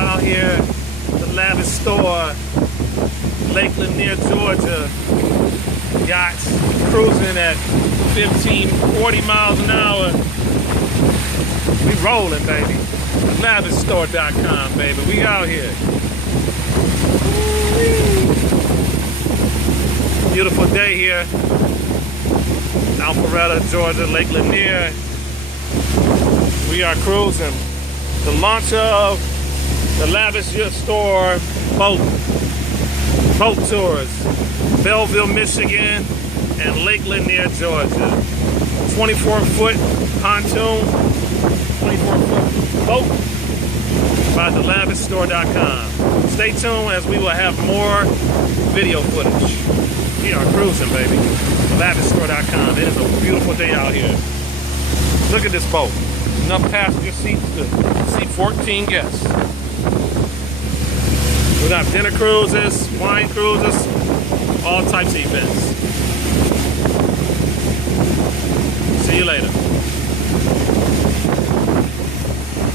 out here at the Lavish Store, Lake Lanier, Georgia. Yachts cruising at 20 miles an hour. We rolling, baby. LavishStore.com, baby. We out here. Beautiful day here. Alpharetta, Georgia, Lake Lanier. We are cruising. The launch of the Lavish Store boat tours. Belleville, Michigan, and Lake Lanier, Georgia. 24-foot pontoon, 24-foot boat by thelavishstore.com. Stay tuned as we will have more video footage. We are cruising, baby. Thelavishstore.com. It is a beautiful day out here. Look at this boat. Enough passenger seats to seat 14 guests. We'll have dinner cruises, wine cruises, all types of events. See you later.